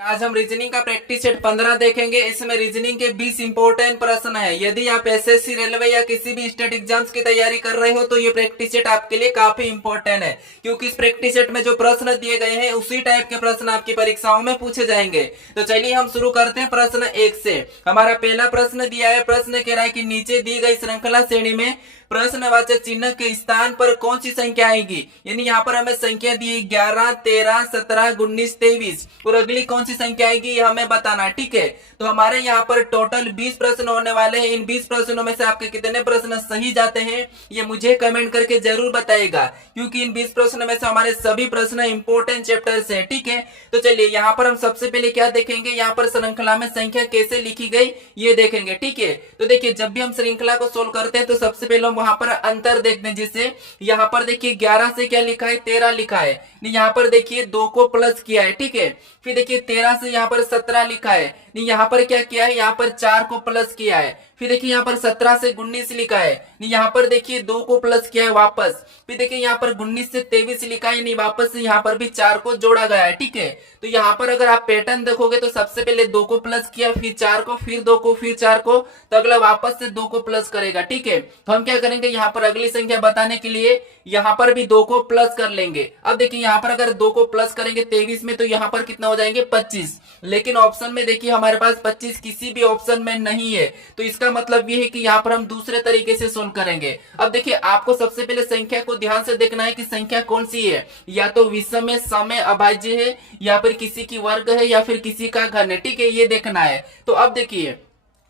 आज हम रीजनिंग का प्रैक्टिस सेट 15 देखेंगे। इसमें रीजनिंग के 20 इंपोर्टेंट प्रश्न है। यदि आप एसएससी, रेलवे या किसी भी स्टेट एग्जाम्स की तैयारी कर रहे हो तो ये प्रैक्टिस सेट आपके लिए काफी इंपॉर्टेंट है, क्योंकि इस प्रैक्टिस सेट में जो प्रश्न दिए गए हैं उसी टाइप के प्रश्न आपकी परीक्षाओं में पूछे जाएंगे। तो चलिए हम शुरू करते हैं प्रश्न 1 से। हमारा पहला प्रश्न दिया है। प्रश्न कह रहा है कि नीचे दी गई श्रृंखला श्रेणी में प्रश्नवाचक चिन्ह के स्थान पर कौन सी संख्या आएगी। यानी यहाँ पर हमें संख्या दी 11, 13, 17, 19, 23 और अगली कौन सी संख्या आएगी ये हमें बताना। ठीक है, तो हमारे यहाँ पर टोटल 20 प्रश्न होने वाले हैं। इन 20 प्रश्नों में से आपके कितने प्रश्न सही जाते हैं ये मुझे कमेंट करके जरूर बताइएगा, क्योंकि इन 20 प्रश्नों में से हमारे सभी प्रश्न इंपोर्टेंट चैप्टर से। ठीक है, तो चलिए यहाँ पर हम सबसे पहले क्या देखेंगे, यहाँ पर श्रृंखला में संख्या कैसे लिखी गई ये देखेंगे। ठीक है, तो देखिए जब भी हम श्रृंखला को सोल्व करते हैं तो सबसे पहले हम वहां पर अंतर देखते हैं। जैसे यहाँ पर देखिए 11 से क्या लिखा है, 13 लिखा है। यहाँ पर देखिए 2 को प्लस किया है। ठीक है, फिर देखिए 13 से यहाँ पर 17 लिखा है। यहाँ पर क्या किया है, यहाँ पर 4 को प्लस किया है। फिर देखिए यहाँ पर 17 से 19 लिखा है। यहाँ पर देखिए 2 को प्लस किया है वापस। फिर देखिए यहाँ पर 19 से 23 लिखा है, नहीं वापस से यहाँ पर भी 4 को जोड़ा गया है। ठीक है, तो यहाँ पर अगर आप पैटर्न देखोगे तो सबसे पहले 2 को प्लस किया, फिर 4 को, फिर 2 को, फिर 4 को, तो अगला वापस से 2 को प्लस करेगा। ठीक है, तो हम क्या करेंगे, यहाँ पर अगली संख्या बताने के लिए यहाँ पर भी 2 को प्लस कर लेंगे। अब देखिए यहाँ पर अगर 2 को प्लस करेंगे 23 में तो यहाँ पर कितना हो जाएंगे 25। लेकिन ऑप्शन में देखिए हमारे पास 25 किसी भी ऑप्शन में नहीं है, तो इसका मतलब ये है कि यहाँ पर हम दूसरे तरीके से सोल्व करेंगे। अब देखिए आपको सबसे पहले संख्या को ध्यान से देखना है कि संख्या कौन सी है, या तो विषम है, सम है, अभाज्य है, या फिर किसी की वर्ग है, या फिर किसी का घन है। ठीक है, ये देखना है। तो अब देखिए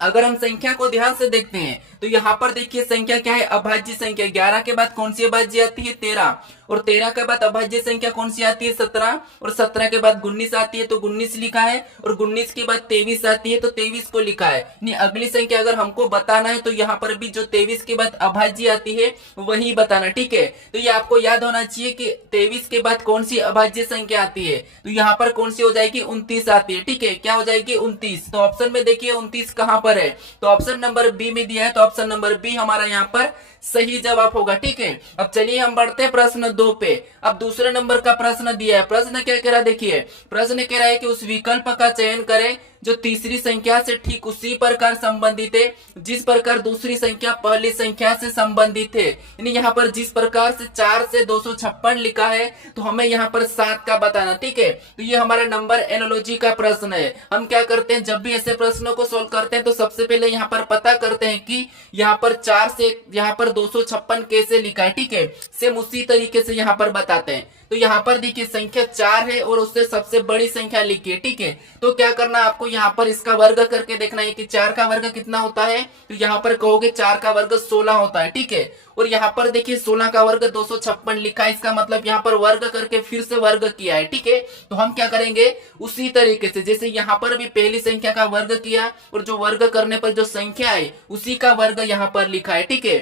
अगर हम संख्या को ध्यान से देखते हैं तो यहाँ पर देखिए संख्या क्या है, अभाज्य संख्या। 11 के बाद कौन सी अभाज्य आती है, 13, और 13 के बाद अभाज्य संख्या कौन सी आती है, 17, और 17 के बाद 19 आती है तो 19 लिखा है, और 19 के बाद 23 आती है तो 23 को लिखा है। नहीं अगली संख्या अगर हमको बताना है तो यहाँ पर भी जो 23 के बाद अभाज्य आती है वही बताना। ठीक है, तो ये आपको याद होना चाहिए कि 23 के बाद कौन सी अभाज्य संख्या आती है, तो यहाँ पर कौन सी हो जाएगी, 29 आती है। ठीक है, क्या हो जाएगी, 29। तो ऑप्शन में देखिए 29 कहां पर है, तो ऑप्शन नंबर बी में दिया है, तो ऑप्शन नंबर बी हमारा यहाँ पर सही जवाब होगा। ठीक है, अब चलिए हम बढ़ते हैं प्रश्न 2 पे। अब दूसरे नंबर का प्रश्न दिया है। प्रश्न क्या कह रहा है, देखिए प्रश्न कह रहा है कि उस विकल्प का चयन करें जो तीसरी संख्या से ठीक उसी प्रकार संबंधित है जिस प्रकार दूसरी संख्या पहली संख्या से संबंधित है। यानी यहाँ पर जिस प्रकार से 4 से 256 लिखा है तो हमें यहाँ पर 7 का बताना। ठीक है, तो ये हमारा नंबर एनालॉजी का प्रश्न है। हम क्या करते हैं, जब भी ऐसे प्रश्नों को सोल्व करते हैं तो सबसे पहले यहाँ पर पता करते हैं कि यहाँ पर 4 से यहाँ पर 256 कैसे लिखा है। ठीक है, सेम उसी तरीके से यहाँ पर बताते हैं। तो यहाँ पर देखिए संख्या 4 है और उससे सबसे बड़ी संख्या लिखी है। ठीक है, तो क्या करना आपको यहाँ पर इसका वर्ग करके देखना है कि 4 का वर्ग कितना होता है, तो यहाँ पर कहोगे 4 का वर्ग 16 होता है। ठीक है, और यहाँ पर देखिए 16 का वर्ग 256 लिखा है, इसका मतलब यहाँ पर वर्ग करके फिर से वर्ग किया है। ठीक है, तो हम क्या करेंगे उसी तरीके से, जैसे यहाँ पर भी पहली संख्या का वर्ग किया और जो वर्ग करने पर जो संख्या है उसी का वर्ग यहाँ पर लिखा है। ठीक है,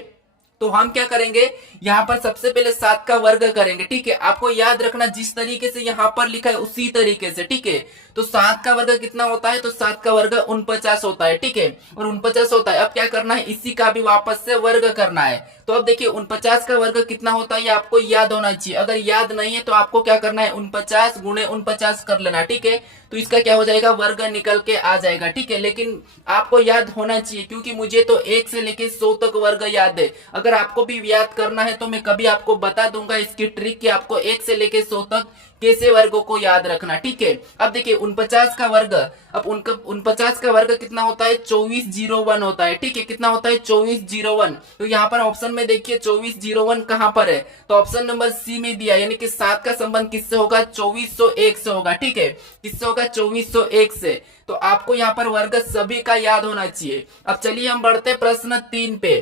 तो हम क्या करेंगे यहाँ पर सबसे पहले 7 का वर्ग करेंगे। ठीक है, आपको याद रखना जिस तरीके से यहाँ पर लिखा है उसी तरीके से। ठीक है, तो 7 का वर्ग कितना होता है, तो 7 का वर्ग 49 होता है। ठीक है, और 49 होता है। अब क्या करना है, इसी का भी वापस से वर्ग करना है। तो अब देखिए 49 का वर्ग कितना होता है ये आपको याद होना चाहिए। अगर याद नहीं है तो आपको क्या करना है, 49 गुणे 49 कर लेना। ठीक है, तो इसका क्या हो जाएगा, वर्ग निकल के आ जाएगा। ठीक है, लेकिन आपको याद होना चाहिए, क्योंकि मुझे तो 1 से लेके 100 तक वर्ग याद है। अगर आपको भी याद करना है तो मैं कभी आपको बता दूंगा इसकी ट्रिक कि आपको 1 से लेके 100 तक कैसे वर्गों को याद रखना। ठीक है, अब देखिए 49 का वर्ग, अब 49 का वर्ग कितना होता है, 2401 होता है। ठीक है, कितना होता है, 2401। तो यहाँ पर ऑप्शन में देखिए 2401 कहां पर है, तो ऑप्शन नंबर सी में दिया, यानी कि 7 का संबंध किससे होगा, 2401 से होगा। ठीक है, किससे होगा, 2401 से। तो आपको यहाँ पर वर्ग सभी का याद होना चाहिए। अब चलिए हम बढ़ते प्रश्न 3 पे।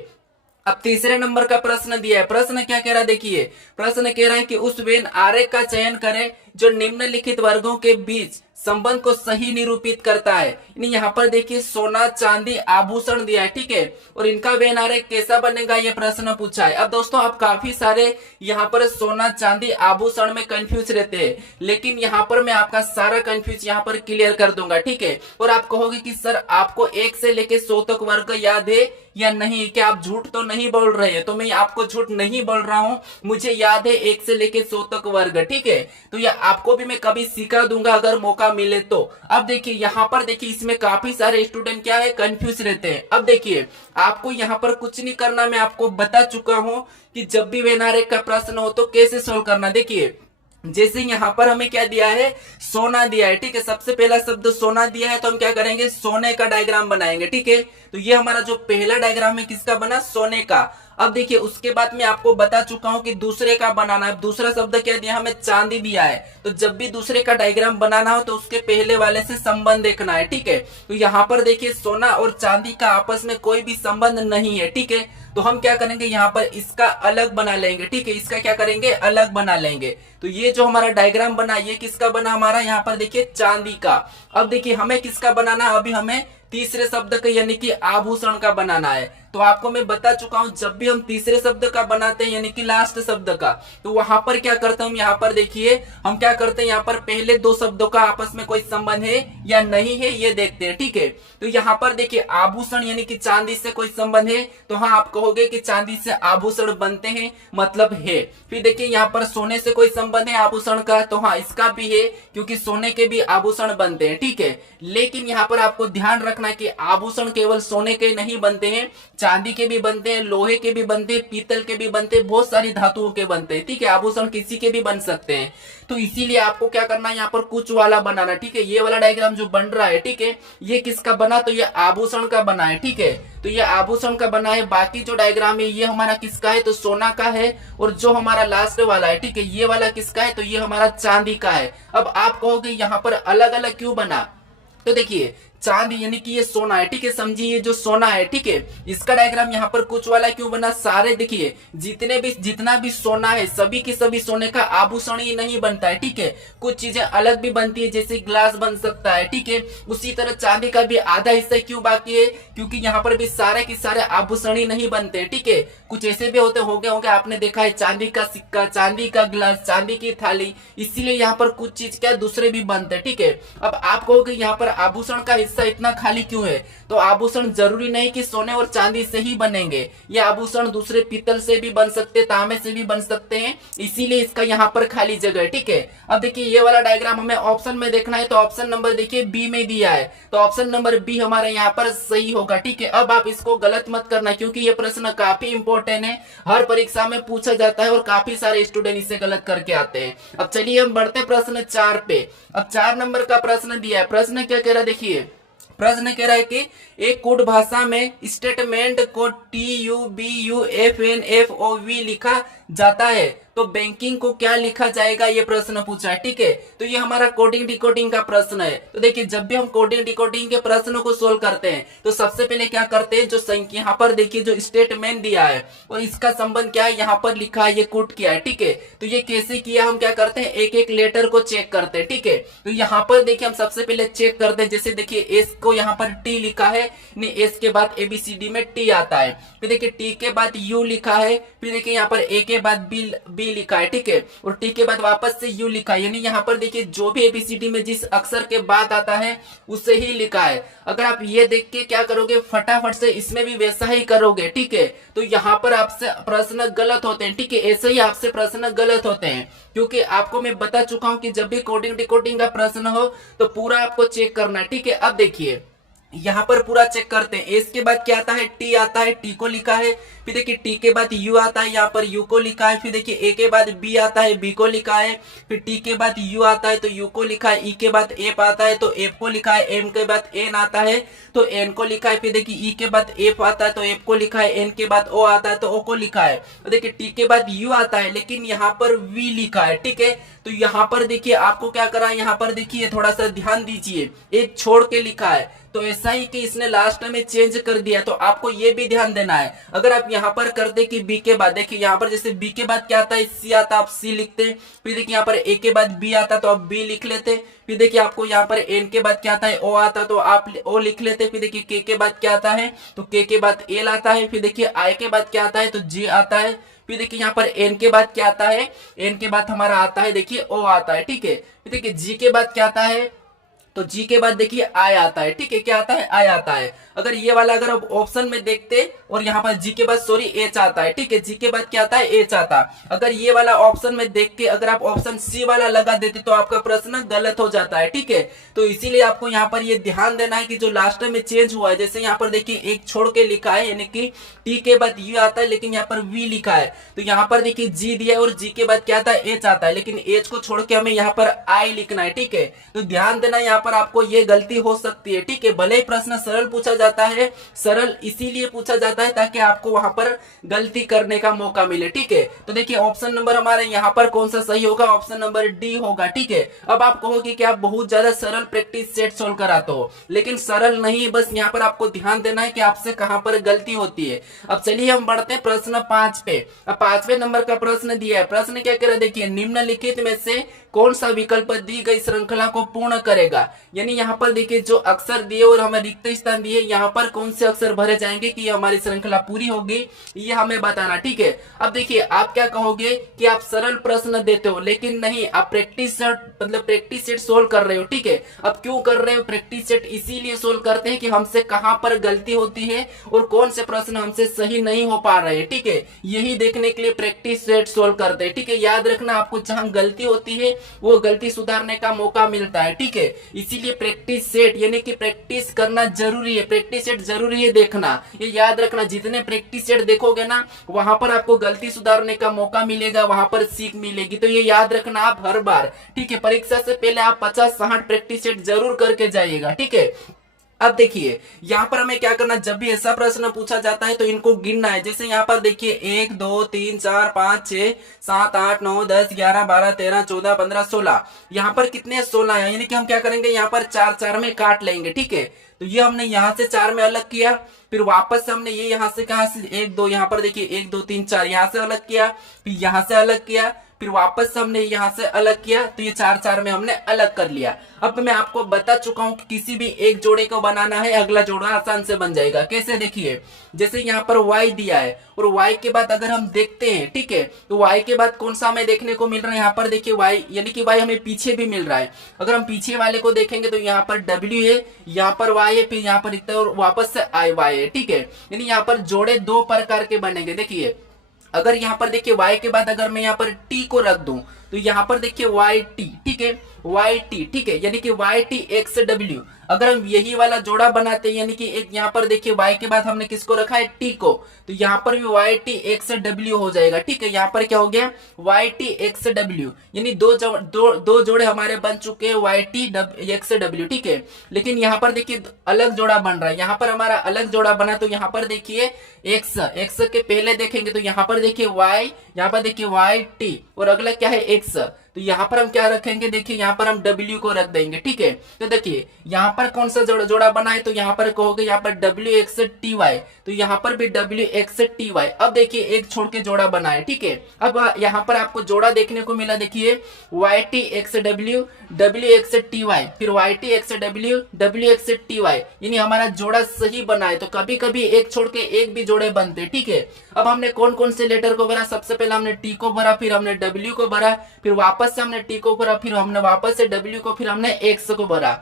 अब तीसरे नंबर का प्रश्न दिया है। प्रश्न क्या कह रहा है, देखिए प्रश्न कह रहा है कि उस वेन आरेख का चयन करें जो निम्नलिखित वर्गों के बीच संबंध को सही निरूपित करता है। यहाँ पर देखिए सोना, चांदी, आभूषण दिया है। ठीक है, और इनका वेन आरेख कैसा बनेगा ये प्रश्न पूछा है। अब दोस्तों आप काफी सारे यहाँ पर सोना, चांदी, आभूषण में कंफ्यूज रहते हैं, लेकिन यहाँ पर मैं आपका सारा कंफ्यूज यहाँ पर क्लियर कर दूंगा। ठीक है, और आप कहोगे कि सर आपको 1 से लेके 100 तक वर्ग याद है या नहीं, क्या आप झूठ तो नहीं बोल रहे हैं, तो मैं आपको झूठ नहीं बोल रहा हूं, मुझे याद है 1 से लेके 100 तक वर्ग। ठीक है, तो ये आपको भी मैं कभी सिखा दूंगा अगर मौका मिले तो। अब देखिए यहाँ पर देखिए इसमें काफी सारे स्टूडेंट क्या है कंफ्यूज रहते हैं। अब देखिए आपको यहाँ पर कुछ नहीं करना, मैं आपको बता चुका हूं कि जब भी वेनारे का प्रश्न हो तो कैसे सोल्व करना। देखिए जैसे यहाँ पर हमें क्या दिया है, सोना दिया है, ठीक है। सबसे पहला शब्द सोना दिया है तो हम क्या करेंगे, सोने का डायग्राम बनाएंगे, ठीक है। तो ये हमारा जो पहला डायग्राम है किसका बना, सोने का। अब देखिए उसके बाद मैं आपको बता चुका हूं कि दूसरे का बनाना है। दूसरा शब्द क्या दिया, हमें चांदी दिया है। तो जब भी दूसरे का डायग्राम बनाना हो तो उसके पहले वाले से संबंध देखना है, ठीक है। तो यहाँ पर देखिए सोना और चांदी का आपस में कोई भी संबंध नहीं है, ठीक है। तो हम क्या करेंगे, यहाँ पर इसका अलग बना लेंगे, ठीक है। इसका क्या करेंगे, अलग बना लेंगे। तो ये जो हमारा डायग्राम बना, ये किसका बना हमारा, यहाँ पर देखिए चांदी का। अब देखिए हमें किसका बनाना है, अभी हमें तीसरे शब्द का यानी कि आभूषण का बनाना है। तो आपको मैं बता चुका हूं जब भी हम तीसरे शब्द का बनाते हैं यानी कि लास्ट शब्द का, तो वहां पर क्या करते हैं हम, यहाँ पर देखिए हम क्या करते हैं, यहाँ पर पहले दो शब्दों का आपस में कोई संबंध है या नहीं है ये देखते हैं, ठीक है। तो यहाँ पर देखिए आभूषण यानी कि चांदी से कोई संबंध है, तो हाँ आप कहोगे कि चांदी से आभूषण बनते हैं, मतलब है। फिर देखिए यहाँ पर सोने से कोई संबंध है आभूषण का, तो हाँ इसका भी है क्योंकि सोने के भी आभूषण बनते हैं, ठीक है। लेकिन यहाँ पर आपको ध्यान रखना कि आभूषण केवल सोने के नहीं बनते हैं, चांदी के भी बनते हैं, लोहे के भी बनते हैं, पीतल के भी बनते हैं, बहुत सारी धातुओं के बनते हैं, ठीक है। आभूषण किसी के भी बन सकते हैं। तो इसीलिए आपको क्या करना है, यहाँ पर कुछ वाला बनाना, ठीक है। ये वाला डायग्राम जो बन रहा है, ठीक है, ये किसका बना, तो ये आभूषण का बना है, ठीक है। तो ये आभूषण का बना है। बाकी जो डायग्राम है ये हमारा किसका है, तो सोना का है। और जो हमारा लास्ट वाला है, ठीक है, ये वाला किसका है, तो ये हमारा चांदी का है। अब आप कहोगे यहाँ पर अलग अलग क्यों बना, तो देखिए चांदी यानी कि ये सोना है, ठीक है, समझिए ये जो सोना है, ठीक है, इसका डायग्राम यहाँ पर कुछ वाला क्यों बना, सारे देखिए जितना भी सोना है सभी की सभी सोने का आभूषण ही नहीं बनता है, ठीक है। कुछ चीजें अलग भी बनती है, जैसे ग्लास बन सकता है, ठीक है। उसी तरह चांदी का भी आधा हिस्सा क्यों बाकी है, क्योंकि यहाँ पर भी सारे के सारे आभूषण ही नहीं बनते हैं, ठीक है। कुछ ऐसे भी होंगे आपने देखा है, चांदी का सिक्का, चांदी का ग्लास, चांदी की थाली, इसीलिए यहाँ पर कुछ चीज क्या दूसरे भी बनते हैं, ठीक है। अब आप कहोगे यहाँ पर आभूषण का हिस्सा इतना खाली क्यों है, तो आभूषण जरूरी नहीं कि सोने और चांदी से ही बनेंगे, ये आभूषण दूसरे पीतल से भी बन सकते, तांबे से भी बन सकते हैं, इसीलिए इसका यहाँ पर खाली जगह है, ठीक है। अब देखिए ये वाला डायग्राम हमें ऑप्शन में देखना है, तो ऑप्शन नंबर देखिए बी में दिया है, तो ऑप्शन नंबर बी हमारे यहाँ पर सही होगा, ठीक है। अब आप इसको गलत मत करना क्योंकि ये प्रश्न काफी इंपॉर्टेंट है, हर परीक्षा में पूछा जाता है और काफी सारे स्टूडेंट इसे गलत करके आते हैं। अब चलिए हम बढ़ते प्रश्न 4 पे। अब 4 नंबर का प्रश्न दिया है। प्रश्न क्या कह रहा है, देखिए प्रश्न कह रहा है कि एक कोड भाषा में स्टेटमेंट को TUBUFNFOV लिखा जाता है, तो बैंकिंग को क्या लिखा जाएगा, ये प्रश्न पूछा है, ठीक है। तो ये हमारा कोडिंग डिकोडिंग का प्रश्न है। तो देखिए जब भी हम कोडिंग डिकोडिंग के प्रश्नों को सोल्व करते हैं तो सबसे पहले क्या करते हैं, जो संख्या यहाँ पर देखिए जो स्टेटमेंट दिया है और इसका संबंध क्या है, यहाँ पर लिखा है, ये कोड किया है, ठीक है। तो ये कैसे किया, हम क्या करते हैं, एक एक लेटर को चेक करते हैं, ठीक है। तो यहाँ पर देखिए हम सबसे पहले चेक करते हैं, जैसे देखिए एस को यहाँ पर टी लिखा है, नहीं एस के बाद ABCD में टी आता है, फिर देखिए टी के बाद यू लिखा है, फिर देखिए यहाँ पर ए के बाद बी लिखा है, ठीक है, और टी के बाद वापस से यू लिखा है, यानी यहाँ पर देखिए जो भी ABCD में जिस अक्षर के बाद आता है उसे ही लिखा है। अगर आप ये देख के क्या करोगे, फटाफट से इसमें भी वैसा ही करोगे, ठीक है। तो यहाँ पर आपसे प्रश्न गलत होते हैं, ठीक है, ऐसे ही आपसे प्रश्न गलत होते हैं, क्योंकि आपको मैं बता चुका हूँ कि जब भी कोडिंग डिकोडिंग का प्रश्न हो तो पूरा आपको चेक करना है, ठीक है। अब देखिए यहाँ पर पूरा चेक करते हैं, एस के बाद क्या आता है, टी आता है, टी को लिखा है, फिर देखिए टी के बाद यू आता है, यहाँ पर यू को लिखा है, फिर देखिए ए के बाद बी आता है, बी को लिखा है, फिर टी के बाद यू आता है तो यू को लिखा है, ई के बाद एफ आता है तो एफ को लिखा है, एम के बाद एन आता है तो एन को लिखा है, फिर देखिए ई के बाद एफ आता है तो एफ को लिखा है, एन के बाद ओ आता है तो ओ को लिखा है, तो देखिए टी के बाद यू आता है लेकिन यहाँ पर वी लिखा है, ठीक है। तो यहाँ पर देखिए आपको क्या करा है, यहाँ पर देखिए थोड़ा सा ध्यान दीजिए, एक छोड़ के लिखा है, तो ऐसा ही कि इसने लास्ट में चेंज कर दिया, तो आपको ये भी ध्यान देना है। अगर आप यहाँ पर करते कि बी के बाद, देखिए यहाँ पर जैसे बी के बाद क्या आता है, सी आता, आप सी लिखते, फिर देखिए यहाँ पर ए के बाद बी आता तो आप बी लिख लेते, फिर देखिए आपको यहाँ पर एन के बाद क्या आता है, ओ आता तो आप ओ लिख लेते, फिर देखिए के बाद क्या आता है, तो के बाद एल आता है, फिर देखिए आई के बाद क्या आता है, तो जे आता है, फिर देखिए यहाँ पर एन के बाद क्या आता है, एन के बाद हमारा आता है देखिए ओ आता है, ठीक है। फिर देखिए जी के बाद क्या आता है, तो जी के बाद देखिए आई आता है, ठीक है, क्या आता है, आई आता है। अगर ये वाला अगर आप ऑप्शन में देखते और यहाँ पर जी के बाद सॉरी एच आता है, ठीक है, जी के बाद क्या आता है, एच आता। अगर ये वाला ऑप्शन में देख के अगर आप ऑप्शन सी वाला लगा देते तो आपका प्रश्न गलत हो जाता है, ठीक है। तो इसीलिए आपको यहाँ पर ये ध्यान देना है कि जो लास्ट में चेंज हुआ है, जैसे यहाँ पर देखिए एक छोड़ के लिखा है, यानी कि टी के बाद यू आता है लेकिन यहाँ पर वी लिखा है, तो यहाँ पर देखिए जी दिया है और जी के बाद क्या आता है, एच आता है, लेकिन एच को छोड़ के हमें यहाँ पर आई लिखना है, ठीक है। तो ध्यान देना यहाँ पर आपको ये गलती हो सकती है, ठीक है। भले ही प्रश्न सरल पूछा जाता है, सरल इसीलिए पूछा जाता है ताकि आपको वहां पर गलती करने का मौका मिले, ठीक है। तो देखिए ऑप्शन नंबर हमारे यहाँ पर कौन सा सही होगा, ऑप्शन नंबर डी होगा, ठीक है। अब आप कहोगे कि आप बहुत ज्यादा सरल प्रैक्टिस सेट सोल्व कराते हो, लेकिन सरल नहीं, बस यहाँ पर आपको ध्यान देना है कि आपसे कहां पर गलती होती है। अब चलिए हम बढ़ते हैं प्रश्न 5 पे। अब 5वें नंबर का प्रश्न दिया है, प्रश्न क्या कह रहा है, देखिए निम्नलिखित में से कौन सा विकल्प दी गई श्रृंखला को पूर्ण करेगा। यानी यहाँ पर देखिए जो अक्षर दिए और हमें रिक्त स्थान दिए, यहाँ पर कौन से अक्षर भरे जाएंगे कि हमारी श्रृंखला पूरी होगी, ये हमें बताना, ठीक है। अब देखिए आप क्या कहोगे कि आप सरल प्रश्न देते हो, लेकिन नहीं, आप प्रैक्टिस सेट मतलब प्रैक्टिस सेट सोल्व कर रहे हो, ठीक है। अब क्यों कर रहे हो प्रैक्टिस सेट, इसीलिए सोल्व करते हैं कि हमसे कहां पर गलती होती है और कौन से प्रश्न हमसे सही नहीं हो पा रहे हैं, ठीक है। यही देखने के लिए प्रैक्टिस सेट सोल्व करते हैं, ठीक है। याद रखना, आपको जहां गलती होती है वो गलती सुधारने का मौका मिलता है, ठीक है। इसीलिए प्रैक्टिस सेट यानी कि प्रैक्टिस करना जरूरी है, प्रैक्टिस सेट जरूरी है देखना, ये याद रखना। जितने प्रैक्टिस सेट देखोगे ना, वहां पर आपको गलती सुधारने का मौका मिलेगा, वहां पर सीख मिलेगी, तो ये याद रखना आप हर बार, ठीक है। परीक्षा से पहले आप 50-60 प्रैक्टिस सेट जरूर करके जाइएगा, ठीक है। अब देखिए यहाँ पर हमें क्या करना, जब भी ऐसा प्रश्न पूछा जाता है तो इनको गिनना है। जैसे यहाँ पर देखिए 1 2 3 4 5 6 7 8 9 10 11 12 13 14 15 16, यहाँ पर कितने 16 है, यानी कि हम क्या करेंगे, यहाँ पर 4 4 में काट लेंगे, ठीक है। तो ये हमने यहाँ से 4 में अलग किया, फिर वापस से हमने ये यहाँ से कहा से 1 2, यहाँ पर देखिए 1 2 3 4 यहाँ से अलग किया, फिर यहाँ से अलग किया, फिर वापस से हमने यहाँ से अलग किया, तो ये 4 4 में हमने अलग कर लिया। अब मैं आपको बता चुका हूं कि किसी भी एक जोड़े को बनाना है, अगला जोड़ा आसान से बन जाएगा। कैसे, देखिए जैसे यहाँ पर y दिया है और y के बाद अगर हम देखते हैं, ठीक है, तो y के बाद कौन सा हमें देखने को मिल रहा है, यहाँ पर देखिए y यानी कि y हमें पीछे भी मिल रहा है। अगर हम पीछे वाले को देखेंगे तो यहाँ पर w है, यहाँ पर y है, फिर यहाँ पर इतना और वापस से y है, ठीक है। यानी यहाँ पर जोड़े 2 प्रकार के बनेंगे। देखिए अगर यहाँ पर देखिए y के बाद अगर मैं यहाँ पर t को रख दूं तो यहाँ पर देखिए y t, ठीक है, y t, ठीक है, यानी कि y t x w। अगर हम यही वाला जोड़ा बनाते हैं, यानी कि एक यहाँ पर देखिए y के बाद हमने किसको रखा है, t को, तो यहाँ पर भी y t x w हो जाएगा, ठीक है। यहाँ पर क्या हो गया, y t x w, यानी दो जोड़े हमारे बन चुके हैं y t x w, ठीक है। लेकिन यहाँ पर देखिए अलग जोड़ा बन रहा है, यहाँ पर हमारा अलग जोड़ा बना, तो यहाँ पर देखिए x के पहले देखेंगे तो यहाँ पर देखिए y, यहाँ पर देखिए y t और अगला क्या है x, तो यहाँ पर हम क्या रखेंगे, देखिए यहाँ पर हम w को रख देंगे, ठीक है। तो देखिए यहाँ पर कौन सा जोड़ा बना है, तो यहाँ पर कहोगे यहाँ पर w x t y, तो यहाँ पर भी w x t y। अब देखिए एक छोड़ के जोड़ा बना है, ठीक है। अब यहाँ पर आपको जोड़ा देखने को मिला, देखिए y t x w w x t y, फिर y t x w w x t y, यानी हमारा जोड़ा सही बना है। तो कभी कभी एक छोड़ के एक भी जोड़े बनते, ठीक है। अब हमने कौन कौन से लेटर को भरा, सबसे पहले हमने t को भरा, फिर हमने w को भरा, फिर वापस से हमने t को भरा, फिर हमने वापस से w को, फिर हमने x को भरा।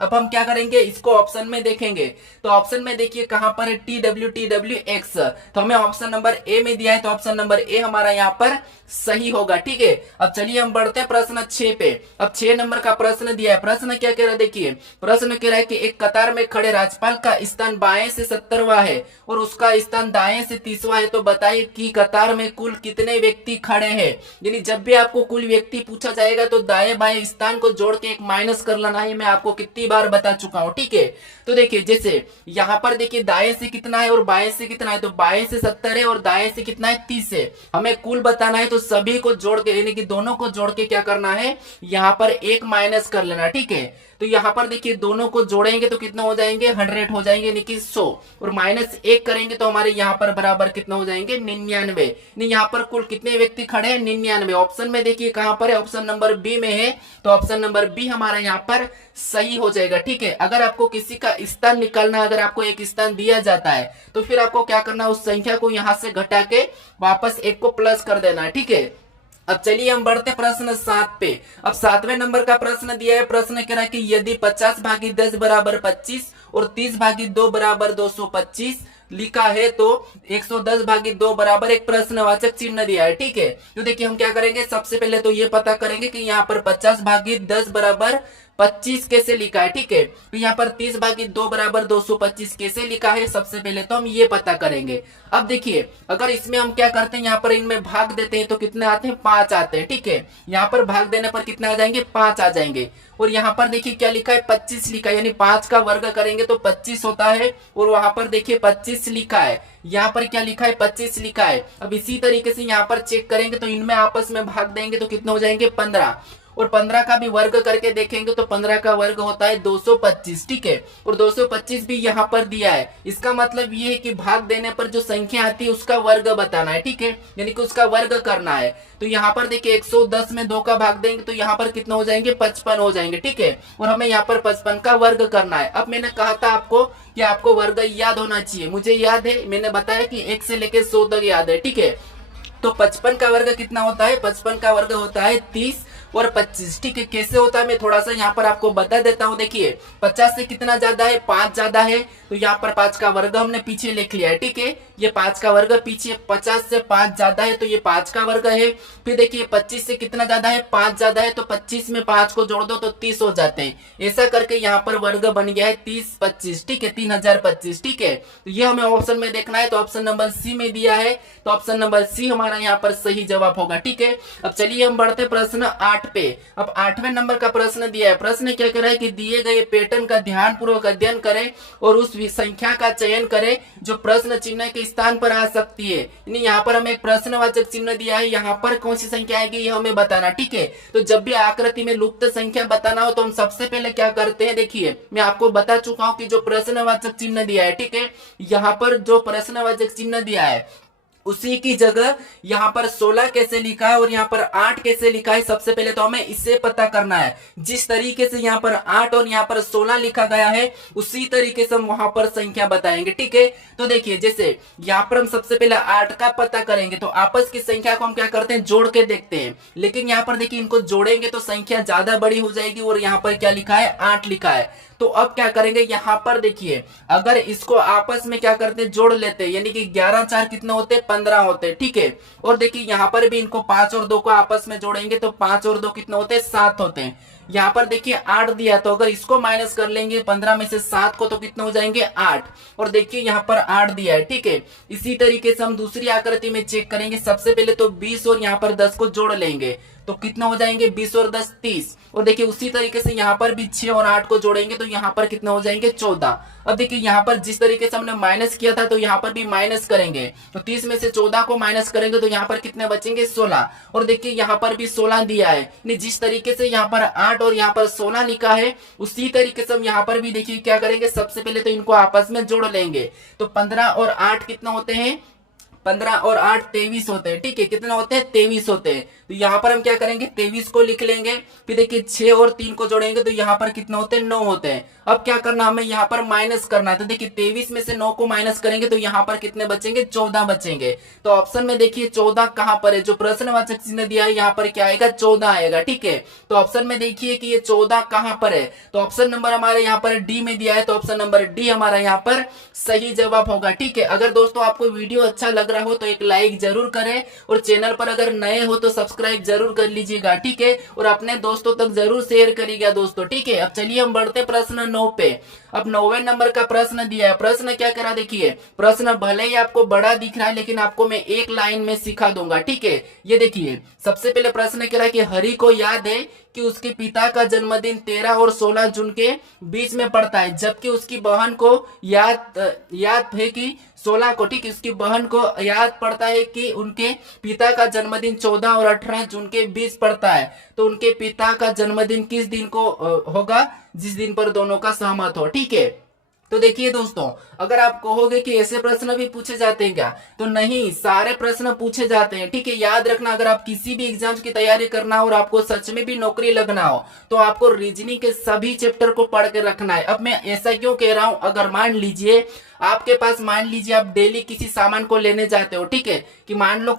अब हम क्या करेंगे, इसको ऑप्शन में देखेंगे, तो ऑप्शन में देखिए कहां पर है TW x, तो हमें ऑप्शन नंबर ए में दिया है, तो ऑप्शन नंबर ए हमारा यहाँ पर सही होगा, ठीक है। अब चलिए हम बढ़ते हैं प्रश्न 6 पे। अब 6 नंबर का प्रश्न दिया है, प्रश्न क्या कह रहा है, देखिए प्रश्न कह रहा है कि एक कतार में खड़े राज्यपाल का स्थान बाएं से 70वां है और उसका स्थान दाएं से 30वां है, तो बताइए कि कतार में कुल कितने व्यक्ति खड़े हैं। यानी जब भी आपको कुल व्यक्ति पूछा जाएगा तो दाएं बाएं स्थान को जोड़ के एक माइनस कर लेना है, मैं आपको कितनी बार बता चुका हूं, ठीक है। तो देखिए जैसे यहाँ पर देखिए दाएं से कितना है और बाएं से कितना है, तो बाएं से 70 है और दाएं से कितना है 30 है, हमें कुल बताना है। तो सभी को जोड़ के यानी कि दोनों को जोड़ के क्या करना है, यहाँ पर एक माइनस कर लेना, ठीक है। तो यहाँ पर देखिए दोनों को जोड़ेंगे तो कितना हो जाएंगे, 100 हो जाएंगे, यानी कि 100, और माइनस 1 करेंगे तो हमारे यहाँ पर बराबर कितना हो जाएंगे, 99। यहाँ पर कुल कितने व्यक्ति खड़े हैं, 99। ऑप्शन में देखिए कहां पर है, ऑप्शन नंबर बी में है, तो ऑप्शन नंबर बी हमारा यहाँ पर सही हो जाएगा, ठीक है। अगर आपको किसी का स्थान निकालना, अगर आपको एक स्थान दिया जाता है तो फिर आपको क्या करना है, उस संख्या को यहाँ से घटा के वापस 1 को प्लस कर देना है, ठीक है। अब चलिए हम बढ़ते प्रश्न 7 पे। अब 7वें नंबर का प्रश्न दिया है। प्रश्न कह रहा है कि यदि 50 भागी 10 बराबर 25 और 30 भागी 2 बराबर 225 लिखा है तो 110 भागी 2 बराबर एक प्रश्नवाचक चिन्ह दिया है। ठीक है, तो देखिए हम क्या करेंगे, सबसे पहले तो ये पता करेंगे कि यहाँ पर 50 भागी 10 बराबर 25 कैसे लिखा है। ठीक है, तो यहाँ पर 30 भागी 2 बराबर 225 कैसे लिखा है, सबसे पहले तो हम ये पता करेंगे। अब देखिए अगर इसमें हम क्या करते हैं, यहाँ पर इनमें भाग देते हैं तो कितने आते हैं, 5 आते हैं। ठीक है, यहाँ पर भाग देने पर कितने आ जाएंगे, 5 आ जाएंगे। और यहाँ पर देखिए क्या लिखा है, 25 लिखा है, यानी 5 का वर्ग करेंगे तो 25 होता है। और वहां पर देखिए 25 लिखा है, यहाँ पर क्या लिखा है, 25 लिखा है। अब इसी तरीके से यहाँ पर चेक करेंगे तो इनमें आपस में भाग देंगे तो कितने हो जाएंगे, 15। और 15 का भी वर्ग करके देखेंगे तो 15 का वर्ग होता है 225। ठीक है, और 225 भी यहाँ पर दिया है। इसका मतलब ये है कि भाग देने पर जो संख्या आती है उसका वर्ग बताना है। ठीक है, यानी कि उसका वर्ग करना है। तो यहाँ पर देखिए 110 में 2 का भाग देंगे तो यहाँ पर कितना हो जाएंगे, 55 हो जाएंगे। ठीक है, और हमें यहाँ पर 55 का वर्ग करना है। अब मैंने कहा था आपको कि आपको वर्ग याद होना चाहिए, मुझे याद है, मैंने बताया कि 1 से लेकर 100 तक याद है। ठीक है, तो 55 का वर्ग कितना होता है, 55 का वर्ग होता है 30 और 25। ठीक है, कैसे होता है मैं थोड़ा सा यहाँ पर आपको बता देता हूँ। देखिए 50 से कितना ज्यादा है, 5 ज्यादा है, तो यहाँ पर 5 का वर्ग हमने पीछे लिख लिया है। ठीक है, ये 5 का वर्ग पीछे, 50 से 5 ज्यादा है तो ये 5 का वर्ग है। फिर देखिए 25 से कितना ज्यादा है, 5 ज्यादा है, तो 25 में 5 को जोड़ दो तो 30 हो जाते हैं। ऐसा करके यहाँ पर वर्ग बन गया है 30 25। ठीक है, 3025। ठीक है, तो ये हमें ऑप्शन में देखना है, तो ऑप्शन नंबर सी में दिया है, तो ऑप्शन नंबर सी हमारा यहाँ पर सही जवाब होगा। ठीक है, अब चलिए हम बढ़ते प्रश्न 8 पे। अब 8वें नंबर का प्रश्न दिया है। प्रश्न क्या कह रहा है कि दिए गए पैटर्न का ध्यानपूर्वक अध्ययन करें और उस संख्या का चयन करें जो प्रश्न चिन्ह के स्थान पर आ सकती है। यानी यहाँ पर हमें एक प्रश्नवाचक चिन्ह दिया है, यहाँ पर कौन सी संख्या आएगी ये हमें बताना। ठीक है, तो जब भी आकृति में लुप्त संख्या बताना हो तो हम सबसे पहले क्या करते हैं, देखिए मैं आपको बता चुका हूँ कि जो प्रश्नवाचक चिन्ह दिया है, ठीक है, यहाँ पर जो प्रश्नवाचक चिन्ह दिया है उसी की जगह यहाँ पर 16 कैसे लिखा है और यहाँ पर 8 कैसे लिखा है, सबसे पहले तो हमें इससे पता करना है। जिस तरीके से यहाँ पर 8 और यहाँ पर 16 लिखा गया है उसी तरीके से हम वहां पर संख्या बताएंगे। ठीक है, तो देखिए जैसे यहाँ पर हम सबसे पहले 8 का पता करेंगे तो आपस की संख्या को हम क्या करते हैं, जोड़ के देखते हैं। लेकिन यहाँ पर देखिए इनको जोड़ेंगे तो संख्या ज्यादा बड़ी हो जाएगी और यहाँ पर क्या लिखा है, 8 लिखा है। तो अब क्या करेंगे, यहाँ पर देखिए अगर इसको आपस में क्या करते हैं, जोड़ लेते हैं, यानी कि 11 4 कितने होते हैं, 15 होते हैं। ठीक है, और देखिए यहाँ पर भी इनको 5 और 2 को आपस में जोड़ेंगे तो 5 और 2 कितने होते हैं, 7 होते हैं। यहाँ पर देखिए 8 दिया तो अगर इसको माइनस कर लेंगे 15 में से 7 को तो कितने हो जाएंगे, 8। और देखिए यहाँ पर 8 दिया है। ठीक है, इसी तरीके से हम दूसरी आकृति में चेक करेंगे। सबसे पहले तो 20 और यहाँ पर 10 को जोड़ लेंगे तो कितना हो जाएंगे, 20 और 10 30। और देखिए उसी तरीके से यहाँ पर भी 6 और 8 को जोड़ेंगे तो यहाँ पर कितना हो जाएंगे, 14। अब देखिए यहाँ पर जिस तरीके से हमने माइनस किया था तो यहाँ पर भी माइनस करेंगे तो 30 में से 14 को माइनस करेंगे तो यहाँ पर कितने बचेंगे, 16। और देखिए यहाँ पर भी 16 दिया है। जिस तरीके से यहाँ पर 8 और यहाँ पर 16 लिखा है उसी तरीके से हम यहाँ पर भी देखिए क्या करेंगे, सबसे पहले तो इनको आपस में जोड़ लेंगे तो 15 और 8 कितना होते हैं, 15 और 8 23 होते हैं। ठीक है, कितना होते हैं, 23 होते हैं। तो यहाँ पर हम क्या करेंगे, 23 को लिख लेंगे। फिर देखिए 6 और 3 को जोड़ेंगे तो यहाँ पर कितना होते हैं, 9 होते हैं। अब क्या करना, हमें यहाँ पर माइनस करना है। तो देखिए 23 में से 9 को माइनस करेंगे तो यहाँ पर कितने बचेंगे, 14 बचेंगे। तो ऑप्शन में देखिए 14 कहां पर है, जो प्रश्नवाचक चिन्ह दिया है यहाँ पर क्या आएगा, 14 आएगा। ठीक है, तो ऑप्शन में देखिए कि ये 14 कहां पर है, तो ऑप्शन नंबर हमारे यहाँ पर डी में दिया है, तो ऑप्शन नंबर डी हमारा यहाँ पर सही जवाब होगा। ठीक है, अगर दोस्तों आपको वीडियो अच्छा लग रहा हो तो एक लाइक जरूर करें और चैनल पर अगर नए हो तो सब्सक्राइब जरूर कर लीजिएगा। ठीक है, और अपने दोस्तों तक जरूर शेयर करिएगा दोस्तों। ठीक है, अब चलिए हम बढ़ते प्रश्न 9 पे। अब 9वें नंबर का प्रश्न दिया है। प्रश्न क्या करा, देखिए प्रश्न भले ही आपको बड़ा दिख रहा है लेकिन आपको मैं एक लाइन में सिखा दूंगा। ठीक है, ये देखिए सबसे पहले प्रश्न कह रहा है कि हरि को याद है कि उसके पिता का जन्मदिन 13 और 16 जून के बीच में पड़ता है, जबकि उसकी बहन को याद है कि 16 को, ठीक है, उसकी बहन को याद पड़ता है कि उनके पिता का जन्मदिन 14 और 18 जून के बीच पड़ता है। तो उनके पिता का जन्मदिन किस दिन को होगा, जिस दिन पर दोनों का सहमत हो। ठीक है, तो देखिए दोस्तों अगर आप कहोगे कि ऐसे प्रश्न भी पूछे जाते हैं क्या, तो नहीं, सारे प्रश्न पूछे जाते हैं। ठीक है, याद रखना, अगर आप किसी भी एग्जाम की तैयारी करना हो और आपको सच में भी नौकरी लगना हो तो आपको रीजनिंग के सभी चैप्टर को पढ़ के रखना है। अब मैं ऐसा क्यों कह रहा हूं, अगर मान लीजिए आपके पास मान लीजिए आप डेली किसी सामान को लेने जाते हो, ठीक है, कि मान लो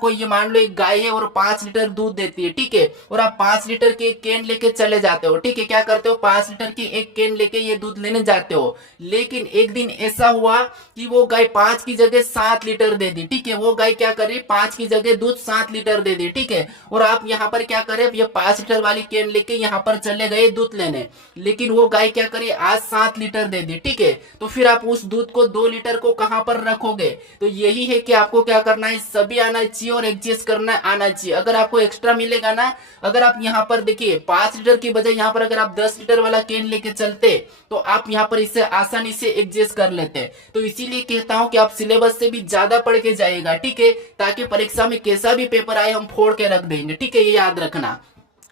एक गाय है और 5 लीटर दूध देती है, ठीक है, और आप 5 लीटर की एक कैन लेके चले जाते हो, ठीक है, क्या करते हो 5 लीटर की एक कैन लेके ये दूध लेने जाते हो। लेकिन एक दिन ऐसा हुआ कि वो गाय 5 की जगह 7 लीटर दे दी, ठीक है, वो गाय क्या करे 5 की जगह दूध 7 लीटर दे दी, ठीक है, और आप यहाँ पर क्या करे ये 5 लीटर वाली कैन लेके यहाँ पर चले गए दूध लेने, लेकिन वो गाय क्या करे आज 7 लीटर दे दी, ठीक है, तो फिर आप उस दूध को 2 लीटर को कहां पर रखोगे। तो यही है कि आपको क्या करना है, सभी आना चाहिए और एडजस्ट करना आना चाहिए। अगर आपको एक्स्ट्रा मिलेगा ना, अगर आप यहाँ पर देखिए 5 लीटर की बजाय यहाँ पर अगर आप 10 लीटर वाला कैन लेके चलते तो आप यहाँ पर इसे आसानी से एडजस्ट कर लेते। तो इसीलिए कहता हूँ कि आप सिलेबस से भी ज्यादा पढ़ के जाएगा, ठीक है, ताकि परीक्षा में कैसा भी पेपर आए हम फोड़ के रख देंगे, ठीक है, ये याद रखना।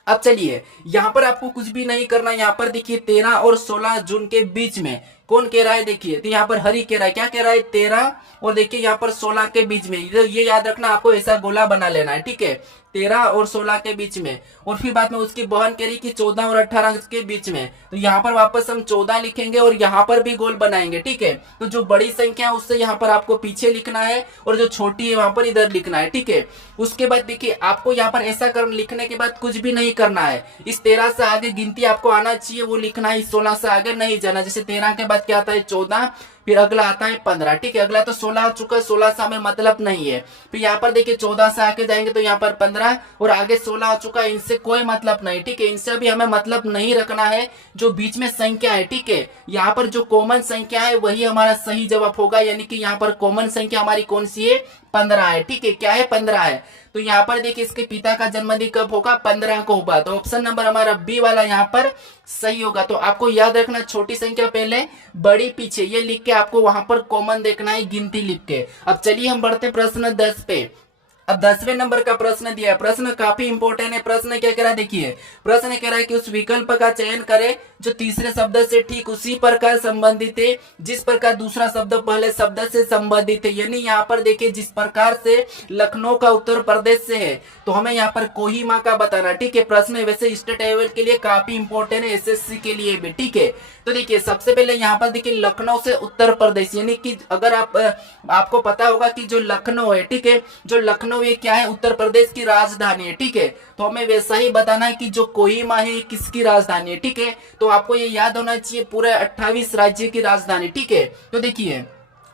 अब चलिए यहाँ पर आपको कुछ भी नहीं करना, यहाँ पर देखिए 13 और 16 जून के बीच में कौन कह रहा है, देखिए तो यहाँ पर हरि कह रहा है, क्या कह रहा है 13 और देखिए यहाँ पर 16 के बीच में, ये याद रखना आपको ऐसा गोला बना लेना है, ठीक है, 13 और 16 के बीच में। और फिर बाद में उसकी बहन कह रही कि 14 और 18 के बीच में, तो यहाँ पर वापस हम 14 लिखेंगे और यहाँ पर भी गोल बनाएंगे, ठीक है, तो जो बड़ी संख्या है उससे यहाँ पर आपको पीछे लिखना है और जो छोटी है वहां पर इधर लिखना है, ठीक है। उसके बाद देखिए आपको यहाँ पर ऐसा कर लिखने के बाद कुछ भी नहीं करना है, इस 13 से आगे गिनती आपको आना चाहिए वो लिखना है, इस 16 से आगे नहीं जाना। जैसे 13 के बाद क्या आता है 14, फिर अगला आता है 15, ठीक है, अगला तो 16 हो चुका है, 16 से हमें मतलब नहीं है। फिर यहाँ पर देखिए 14 से आगे जाएंगे तो यहाँ पर 15 और आगे 16 हो चुका है, इनसे कोई मतलब नहीं, ठीक है, इनसे भी हमें मतलब नहीं रखना है। जो बीच में संख्या है, ठीक है, यहाँ पर जो कॉमन संख्या है वही हमारा सही जवाब होगा, यानी कि यहाँ पर कॉमन संख्या हमारी कौन सी है 15 है, ठीक है, क्या है 15 है। तो यहाँ पर देखिए इसके पिता का जन्मदिन कब होगा 15 को होगा, तो ऑप्शन नंबर हमारा बी वाला यहाँ पर सही होगा। तो आपको याद रखना छोटी संख्या पहले बड़ी पीछे ये लिख के आपको वहां पर कॉमन देखना है गिनती लिख के। अब चलिए हम बढ़ते प्रश्न 10 पे। अब 10वें नंबर का प्रश्न दिया है, प्रश्न काफी इंपॉर्टेंट है। प्रश्न क्या कह रहा है, देखिए प्रश्न कह रहा है कि उस विकल्प का चयन करें जो तीसरे शब्द से ठीक उसी प्रकार संबंधित है जिस प्रकार दूसरा शब्द पहले शब्द से संबंधित है। यानी यहाँ पर देखिए जिस प्रकार से लखनऊ का उत्तर प्रदेश से है तो हमें यहाँ पर कोहिमा का बताना, ठीक है। प्रश्न वैसे स्टेट लेवल के लिए काफी इंपॉर्टेंट है, एसएससी के लिए भी, ठीक है। तो देखिए सबसे पहले यहाँ पर देखिए लखनऊ से उत्तर प्रदेश, यानी कि अगर आपको पता होगा कि जो लखनऊ है, ठीक है, जो लखनऊ ये क्या है उत्तर प्रदेश की राजधानी है, ठीक है, तो हमें वैसा ही बताना है कि जो कोहिमा है किसकी राजधानी है, ठीक है। तो आपको ये याद होना चाहिए पूरे 28 राज्य की राजधानी, ठीक है। तो देखिए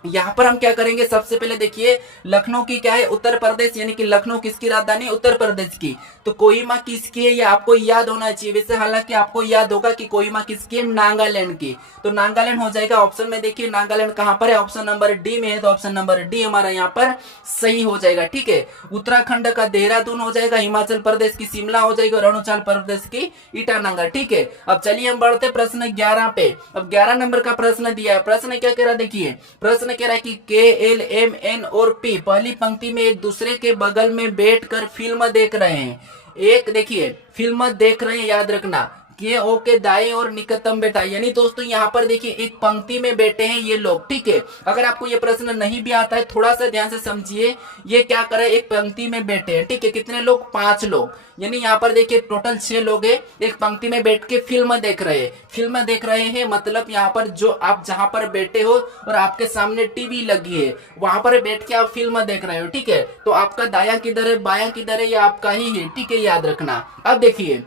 यहाँ पर हम क्या करेंगे, सबसे पहले देखिए लखनऊ की क्या है उत्तर प्रदेश, यानी कि लखनऊ किसकी राजधानी उत्तर प्रदेश की, तो कोहिमा किसकी है ये आपको याद होना चाहिए। वैसे हालांकि आपको याद होगा कि कोहिमा किसकी है नागालैंड की, तो नागालैंड हो जाएगा ऑप्शन में। देखिए नागालैंड कहां पर है, ऑप्शन नंबर डी में है, तो ऑप्शन नंबर डी हमारा यहाँ पर सही हो जाएगा, ठीक है। उत्तराखंड का देहरादून हो जाएगा, हिमाचल प्रदेश की शिमला हो जाएगी और अरुणाचल प्रदेश की ईटानगर, ठीक है। अब चलिए हम बढ़ते प्रश्न 11 पे। अब 11 नंबर का प्रश्न दिया है, प्रश्न क्या कह रहा है, देखिए प्रश्न कह रहा है कि के एल एम एन और पी पहली पंक्ति में एक दूसरे के बगल में बैठकर फिल्म देख रहे हैं। एक देखिए फिल्म देख रहे हैं, याद रखना के ओ के दाएं और निकटतम बैठा, यानी दोस्तों यहाँ पर देखिए एक पंक्ति में बैठे हैं ये लोग, ठीक है। अगर आपको ये प्रश्न नहीं भी आता है थोड़ा सा ध्यान से समझिए, ये क्या करे एक पंक्ति में बैठे हैं, ठीक है, कितने लोग 5 लोग, यानी यहाँ पर देखिए टोटल 6 लोग हैं, एक पंक्ति में बैठ के फिल्म देख रहे हैं। फिल्म देख रहे हैं मतलब यहाँ पर जो आप जहां पर बैठे हो और आपके सामने टीवी लगी है वहां पर बैठ के आप फिल्म देख रहे हो, ठीक है। तो आपका दायां किधर है बायां किधर है ये आपका ही है, ठीक है, याद रखना। अब देखिए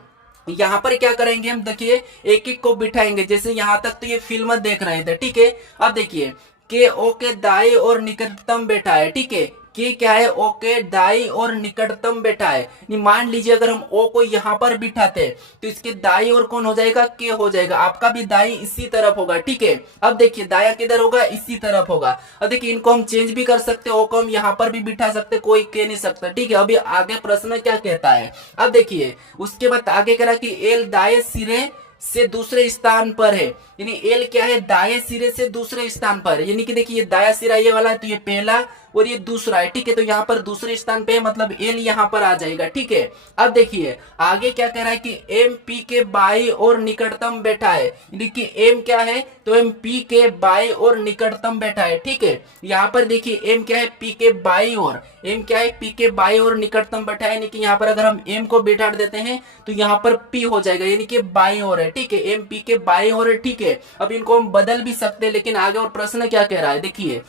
यहाँ पर क्या करेंगे हम, देखिए एक एक को बिठाएंगे, जैसे यहाँ तक तो ये फिल्म देख रहे थे, ठीक है। अब देखिए के ओ के दाएं और निकटतम बैठा है, ठीक है, के क्या है ओ के दाई और निकटतम बैठा है। मान लीजिए अगर हम ओ को यहाँ पर बिठाते तो इसके दाई और कौन हो जाएगा के हो जाएगा, आपका भी दाई इसी तरफ होगा, ठीक है। अब देखिए दाया किधर होगा इसी तरफ होगा। अब देखिए इनको हम चेंज भी कर सकते, ओ को हम यहाँ पर भी बिठा सकते, कोई कह नहीं सकता, ठीक है। अभी आगे प्रश्न क्या कहता है, अब देखिए उसके बाद आगे कह रहा कि एल दाएं सिरे से दूसरे स्थान पर है, यानी एल क्या है दाएं सिरे से दूसरे स्थान पर, यानी कि देखिए दाया सिरा ये वाला है तो ये पहला और ये दूसरा है, ठीक है। तो यहाँ पर दूसरे स्थान पे मतलब एल यहाँ पर आ जाएगा, ठीक है। अब देखिए आगे क्या कह रहा है कि एम पी के बाई और निकटतम बैठा है, यानी कि एम क्या है तो एम पी के बाई और निकटतम बैठा है, ठीक है। यहाँ पर देखिए एम क्या है पी के बाई और, एम क्या है पी के बाई और निकटतम बैठा है, यानी कि यहाँ पर अगर हम एम को बैठा देते हैं तो यहाँ पर पी हो जाएगा, यानी कि बाई और है, ठीक है। एम पी के बाई और है, ठीक है। अब इनको हम बदल भी सकते हैं, लेकिन आगे और प्रश्न क्या कह रहा है देखिए।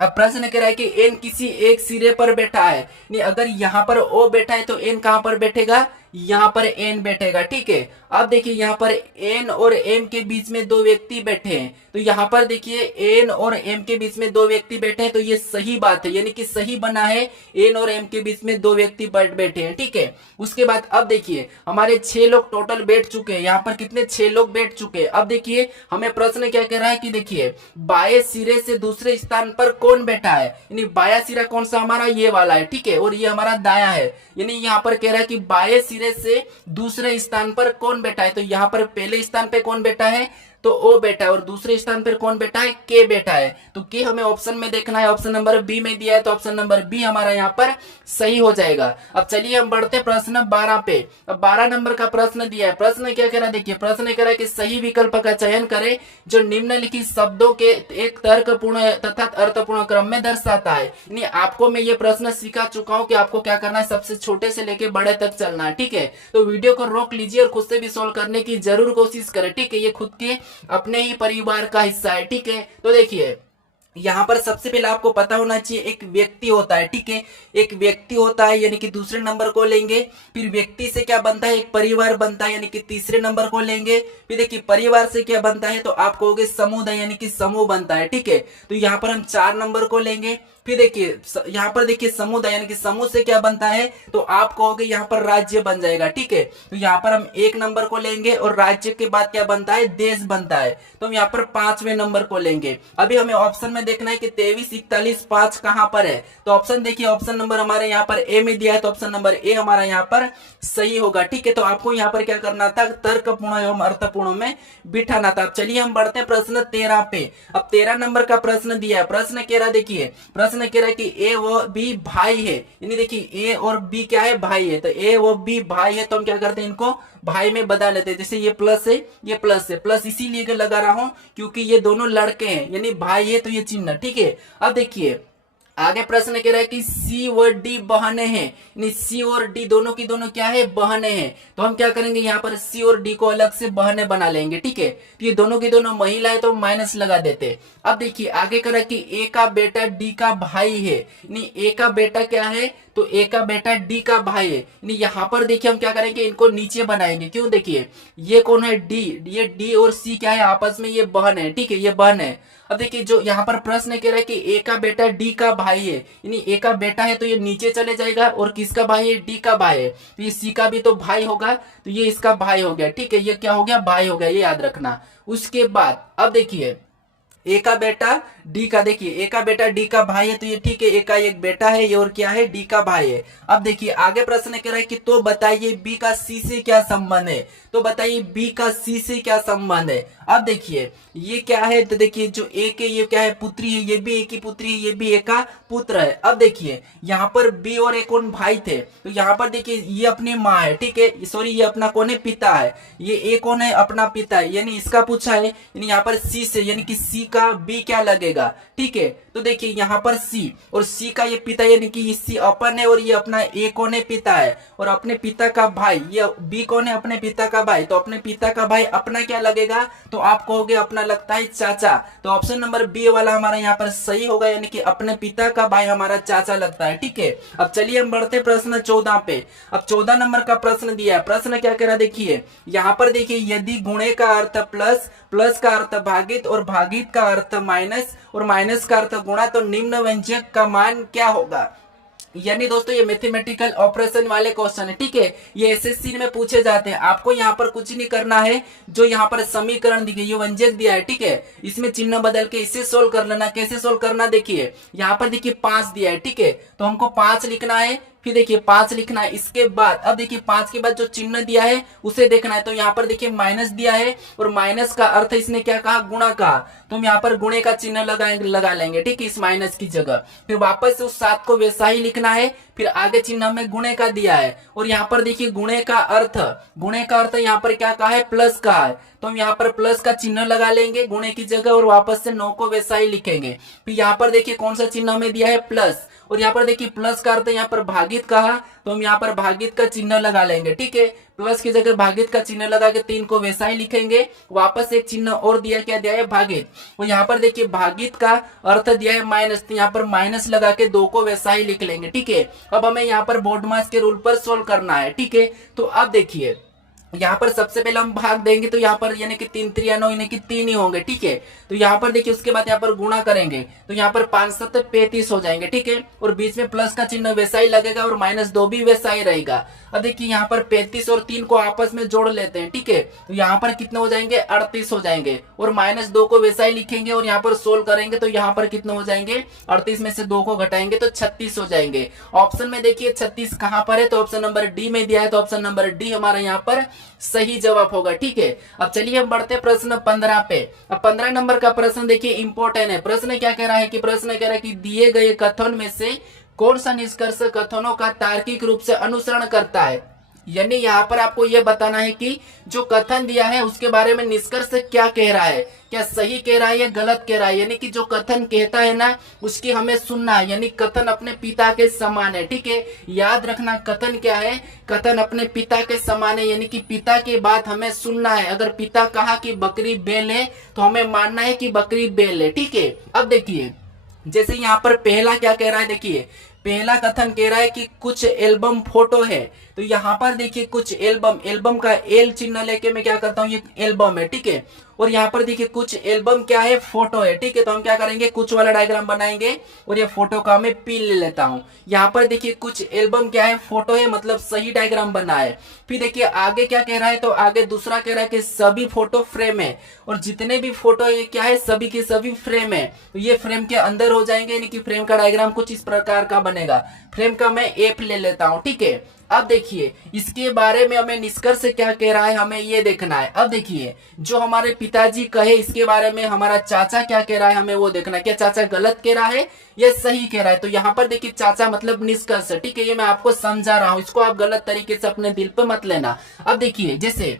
अब प्रश्न कह रहा है कि एन किसी एक सिरे पर बैठा है, नहीं अगर यहाँ पर ओ बैठा है तो एन कहां पर बैठेगा, यहाँ पर एन बैठेगा, ठीक है। अब देखिए यहाँ पर एन और एम के बीच में दो व्यक्ति बैठे हैं, तो यहाँ पर देखिए एन और एम के बीच में दो व्यक्ति बैठे हैं, तो ये सही बात है, यानी कि सही बना है, एन और एम के बीच में दो व्यक्ति बैठे हैं, ठीक है। उसके बाद अब देखिए हमारे 6 लोग टोटल बैठ चुके हैं, यहाँ पर कितने 6 लोग बैठ चुके हैं। अब देखिए हमें प्रश्न क्या कह रहा है कि देखिए बाएं सिरे से दूसरे स्थान पर कौन बैठा है, यानी बाया सिरा कौन सा हमारा ये वाला है, ठीक है, और ये हमारा दाया है, यानी यहाँ पर कह रहा है कि बाएं सिरे से दूसरे स्थान पर कौन बैठा है। तो यहाँ पर पहले स्थान पे कौन बैठा है तो ओ बैठा है, और दूसरे स्थान पर कौन बैठा है के बैठा है। तो के हमें ऑप्शन में देखना है, ऑप्शन नंबर बी में दिया है, तो ऑप्शन नंबर बी हमारा यहाँ पर सही हो जाएगा। अब चलिए हम बढ़ते प्रश्न 12 पे। अब 12 नंबर का प्रश्न दिया है, प्रश्न क्या कह रहा है देखिए, प्रश्न कह रहा है कि सही विकल्प का चयन करें जो निम्नलिखित शब्दों के एक तर्कपूर्ण तथा अर्थपूर्ण क्रम में दर्शाता है। यानी आपको मैं ये प्रश्न सिखा चुका हूँ कि आपको क्या करना है, सबसे छोटे से लेके बड़े तक चलना है, ठीक है। तो वीडियो को रोक लीजिए और खुद से भी सोल्व करने की जरूर कोशिश करें, ठीक है। ये खुद के अपने ही परिवार का हिस्सा है, ठीक है। तो देखिए यहाँ पर सबसे पहले आपको पता होना चाहिए एक व्यक्ति होता है, ठीक है, एक व्यक्ति होता है, यानी कि दूसरे नंबर को लेंगे। फिर व्यक्ति से क्या बनता है, एक परिवार बनता है, यानी कि तीसरे नंबर को लेंगे। फिर देखिए परिवार से क्या बनता है तो आप कहोगे समुदाय, यानी कि समूह बनता है, ठीक है। तो यहाँ पर हम 4 नंबर को लेंगे। फिर देखिए यहाँ पर देखिए समुदाय यानी कि समूह से क्या बनता है तो आप कहोगे यहाँ पर राज्य बन जाएगा, ठीक है। तो यहाँ पर हम 1 नंबर को लेंगे और राज्य के बाद क्या बनता है देश बनता है, तो हम यहाँ पर 5वें नंबर को लेंगे। अभी हमें ऑप्शन में देखना है कि 23, 41, 5 कहां पर है। तो ऑप्शन देखिए ऑप्शन नंबर हमारे यहाँ पर ए में दिया है, तो ऑप्शन नंबर ए हमारा यहाँ पर सही होगा, ठीक है। तो आपको यहाँ पर क्या करना था, तर्कपूर्ण एवं अर्थपूर्ण में बिठाना था। चलिए हम बढ़ते हैं प्रश्न 13 पे। अब 13 नंबर का प्रश्न दिया है, प्रश्न कह रहा देखिए, प्रश्न कह रहा है कि ए व बी भाई है, यानी देखिए ए और बी क्या है भाई है, तो ए व बी भाई है, तो हम क्या करते हैं इनको भाई में बदल लेते हैं। जैसे ये प्लस है ये प्लस है, प्लस इसीलिए लगा रहा हूं क्योंकि ये दोनों लड़के हैं यानी भाई है, तो ये चिन्ह, ठीक है। अब देखिए आगे प्रश्न कह रहा है कि सी और डी बहने हैं, यानी सी और डी दोनों की दोनों क्या है बहने हैं, तो हम क्या करेंगे यहाँ पर सी और डी को अलग से बहने बना लेंगे, ठीक है। तो ये दोनों की दोनों महिला है तो माइनस लगा देते। अब देखिए आगे कह रहा है कि ए का बेटा डी का भाई है, यानी ए का बेटा क्या है तो ए का बेटा डी का भाई है, यानी यहाँ पर देखिए हम क्या करेंगे इनको नीचे बनाएंगे। क्यों, देखिए ये कौन है डी, ये डी और सी क्या है आपस में ये बहन है, ठीक है, ये बहन है। अब देखिए जो यहाँ पर प्रश्न कह रहा है कि ए का बेटा डी का भाई है, यानी ए का बेटा है तो ये नीचे चले जाएगा, और किसका भाई है डी का भाई है, तो ये सी का भी तो भाई होगा, तो ये इसका भाई हो गया, ठीक है, ये क्या हो गया भाई हो गया, ये याद रखना। उसके बाद अब देखिए ए का बेटा डी का, देखिए ए का बेटा डी का भाई है तो ये ठीक है, ए का एक बेटा है ये और क्या है डी का भाई है। अब देखिए आगे प्रश्न कह रहा है कि तो बताइए बी का सी से क्या संबंध है, तो बताइए बी का सी से क्या संबंध है। अब देखिए ये क्या है तो देखिए जो ए के ये क्या है पुत्री है, ये भी ए की पुत्री है, ये भी ए का पुत्र है। अब देखिए यहाँ पर बी और ए कौन भाई थे, तो यहाँ पर देखिए ये अपनी माँ है, ठीक है, सॉरी ये अपना कौन है पिता है, ये ए कौन है अपना पिता है, यानी इसका पूछा है, यानी यहाँ पर सी से यानी कि सी का बी क्या लगेगा, ठीक है। तो देखिए यहाँ पर सी और सी का ये पिता यानी कि सी अपन है और ये अपना ए कौन है पिता है, और अपने पिता का भाई ये बी कौन है अपने पिता का भाई, तो अपने पिता का भाई अपना क्या लगेगा तो आप कहोगे अपना लगता है चाचा, तो ऑप्शन नंबर बी वाला हमारा यहाँ पर सही होगा, यानी कि अपने पिता का भाई हमारा चाचा लगता है, ठीक है। अब चलिए हम बढ़ते प्रश्न 14 पे। अब 14 नंबर का प्रश्न दिया है, प्रश्न क्या कह रहा देखिए यहाँ पर देखिए यदि गुणे का अर्थ प्लस, प्लस का अर्थ भागित और भागित का अर्थ माइनस और माइनस का अर्थ गुणा, तो निम्न व्यंजक का मान क्या होगा। यानी दोस्तों ये मैथमेटिकल ऑपरेशन वाले क्वेश्चन है, ठीक है, ये एसएससी में पूछे जाते हैं। आपको यहाँ पर कुछ नहीं करना है, जो यहाँ पर समीकरण दिखे ये व्यंजक दिया है, ठीक है, इसमें चिन्ह बदल के इसे सोल्व कर लेना। कैसे सोल्व करना देखिए यहाँ पर देखिए 5 दिया है, ठीक है, तो हमको 5 लिखना है, फिर देखिए 5 लिखना है। इसके बाद अब देखिए 5 के बाद जो चिन्ह दिया है उसे देखना है। तो यहाँ पर देखिए माइनस दिया है और माइनस का अर्थ इसने क्या कहा, गुणा कहा, तो हम यहाँ पर गुणे का चिन्ह लगा लेंगे, ठीक है, इस माइनस की जगह। फिर वापस से उस 7 को वैसा ही लिखना है। फिर आगे चिन्ह हमें गुणे का दिया है और यहाँ पर देखिए गुणे का अर्थ यहाँ पर क्या कहा है, प्लस का है, तो हम यहाँ पर प्लस का चिन्ह लगा लेंगे गुणे की जगह और वापस से 9 को वैसा ही लिखेंगे। फिर यहाँ पर देखिए कौन सा चिन्ह हमें दिया है, प्लस, और यहाँ पर देखिए प्लस का अर्थ यहाँ पर भागित कहा, तो हम यहाँ पर भागित का चिन्ह लगा लेंगे, ठीक है, प्लस की जगह भागित का चिन्ह लगा के 3 को वैसा ही लिखेंगे। वापस एक चिन्ह और दिया, क्या दिया है, भागित, और यहाँ पर देखिए भागित का अर्थ दिया है माइनस, तो यहाँ पर माइनस लगा के 2 को वैसा ही लिख लेंगे, ठीक है। अब हमें यहाँ पर बोर्डमास के रूल पर सोल्व करना है, ठीक है। तो अब देखिए यहाँ पर सबसे पहले हम भाग देंगे, तो यहाँ पर यानी कि 3 3 9 यानी कि 3 ही होंगे, ठीक है। तो यहाँ पर देखिए उसके बाद यहाँ पर गुणा करेंगे, तो यहाँ पर 5 7 35 हो जाएंगे, ठीक है, और बीच में प्लस का चिन्ह वैसा ही लगेगा और -2 भी वैसा ही रहेगा। अब देखिए यहाँ पर 35 और 3 को आपस में जोड़ लेते हैं, ठीक है, तो यहाँ पर कितने हो जाएंगे, 38 हो जाएंगे, और -2 को वैसा ही लिखेंगे और यहाँ पर सोल्व करेंगे, तो यहाँ पर कितने हो जाएंगे, 38 में से 2 को घटाएंगे तो 36 हो जाएंगे। ऑप्शन में देखिए 36 कहाँ पर है, तो ऑप्शन नंबर डी में दिया है, तो ऑप्शन नंबर डी हमारा यहाँ पर सही जवाब होगा, ठीक है। अब चलिए हम बढ़ते हैं प्रश्न 15 पे। अब 15 नंबर का प्रश्न देखिए इंपॉर्टेंट है। प्रश्न क्या कह रहा है कि प्रश्न कह रहा है कि दिए गए कथन में से कौन सा निष्कर्ष कथनों का तार्किक रूप से अनुसरण करता है। यानी यहाँ पर आपको यह बताना है कि जो कथन दिया है उसके बारे में निष्कर्ष क्या कह रहा है, क्या सही कह रहा है या गलत कह रहा है। यानी कि जो कथन कहता है ना उसकी हमें सुनना है, यानी कथन अपने पिता के समान है, ठीक है। याद रखना कथन क्या है, कथन अपने पिता के समान है, यानी कि पिता की बात हमें सुनना है। अगर पिता कहा कि बकरी बैल है तो हमें मानना है कि बकरी बैल है, ठीक है। अब देखिए जैसे यहाँ पर पहला क्या कह रहा है, देखिए पहला कथन कह रहा है कि कुछ एल्बम फोटो है, तो यहाँ पर देखिए कुछ एल्बम का एल चिन्ह लेके मैं क्या करता हूँ, ये एल्बम है, ठीक है, और यहाँ पर देखिए कुछ एल्बम क्या है, फोटो है, ठीक है। तो हम क्या करेंगे, कुछ वाला डायग्राम बनाएंगे और ये फोटो का मैं पी ले लेता हूँ। यहाँ पर देखिए कुछ एल्बम क्या है, फोटो है, मतलब सही डायग्राम बना है। फिर देखिए आगे क्या कह रहा है, तो आगे दूसरा कह रहा है कि सभी फोटो फ्रेम है, और जितने भी फोटो ये क्या है, सभी के सभी फ्रेम है, तो ये फ्रेम के अंदर हो जाएंगे, यानी कि फ्रेम का डायग्राम कुछ इस प्रकार का बनेगा। फ्रेम का मैं एफ ले लेता हूँ, ठीक है। अब देखिए इसके बारे में हमें निष्कर्ष क्या कह रहा है, हमें ये देखना है। अब देखिए जो हमारे पिताजी कहे इसके बारे में हमारा चाचा क्या कह रहा है, हमें वो देखना है। क्या चाचा गलत कह रहा है या सही कह रहा है। तो यहाँ पर देखिए चाचा मतलब निष्कर्ष, ठीक है, ये मैं आपको समझा रहा हूँ, इसको आप गलत तरीके से अपने दिल पे मत लेना। अब देखिए जैसे